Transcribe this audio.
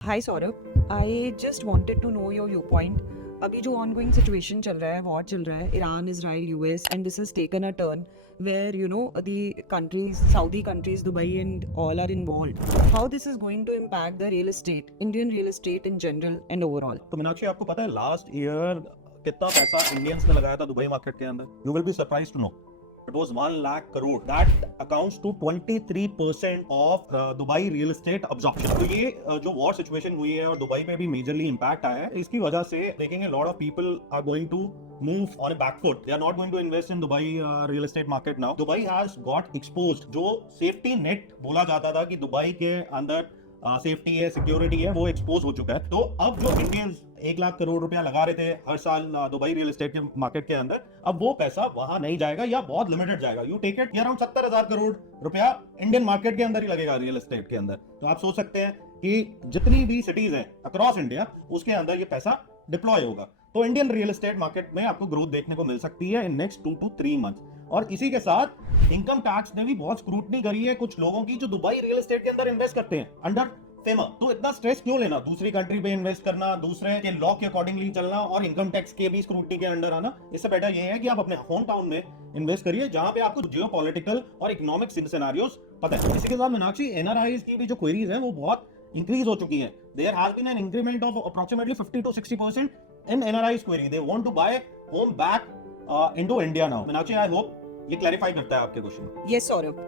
Hi Saurabh, I just wanted to know your viewpoint. अभी जो ongoing situation चल रहा है, वॉर चल रहा है, Iran, Israel, US, and this has taken a turn where the countries, Saudi countries, Dubai and all are involved. How this is going to impact the real estate, Indian real estate in general and overall? तो मीनाक्षी, आपको पता है last year कितना पैसा Indians ने लगाया था Dubai market के अंदर? You will be surprised to know it was 1 lakh crore. That accounts to 23% of Dubai real estate absorption. तो ये जो वॉर सिचुएशन हुई है और दुबई पे भी मेजरली इंपैक्ट आया है, इसकी वजह से देखेंगे lot of people are going to move on a back foot. They are not going to invest in Dubai real estate market now. Dubai has got exposed. जो सेफ्टी नेट बोला जाता था कि दुबई के अंदर सेफ्टी है, security है, वो एक्सपोज हो चुका है। तो अब जो इंडियंस 1 लाख करोड़ रुपया लगा रहे थे हर साल दुबई रियल एस्टेट के मार्केट के अंदर, अब वो पैसा वहां नहीं जाएगा या बहुत लिमिटेड जाएगा। You take it, around 70,000 crore रुपया इंडियन मार्केट के अंदर ही लगेगा रियल एस्टेट के अंदर। तो आप सोच सकते हैं कि जितनी भी सिटीज हैं अक्रॉस इंडिया, उसके अंदर ये पैसा डिप्लॉय होगा। तो इंडियन रियल एस्टेट मार्केट में आपको ग्रोथ देखने को मिल सकती है इन नेक्स्ट 2 to 3 मंथ्स। और इसी के साथ इनकम टैक्स ने भी बहुत स्क्रूटनी करी है कुछ लोगों की जो दुबई रियल एस्टेट के अंदर इन्वेस्ट करते हैं अंडर फेमा। तो इतना स्ट्रेस क्यों लेना, दूसरी कंट्री पे इन्वेस्ट करना, दूसरे के लॉ के अकॉर्डिंगली चलना और इनकम टैक्स के भी स्क्रूटनी के अंडर आना? इससे बेटर ये है कि आप अपने होम टाउन में इन्वेस्ट करिए जहां पे आपको जियोपॉलिटिकल और इकोनॉमिक सिनेरियोज पता है। इसी के साथ मीनाक्षी, एनआरआईज की भी जो क्वेरीज है वो बहुत इंक्रीज हो चुकी है। There has been an increment of approximately 50 to 60% in NRI's query. They want to buy home back into India now. Meenakshi, I hope ये क्लैरिफाई करता है आपके क्वेश्चन। Yes, Saurabh.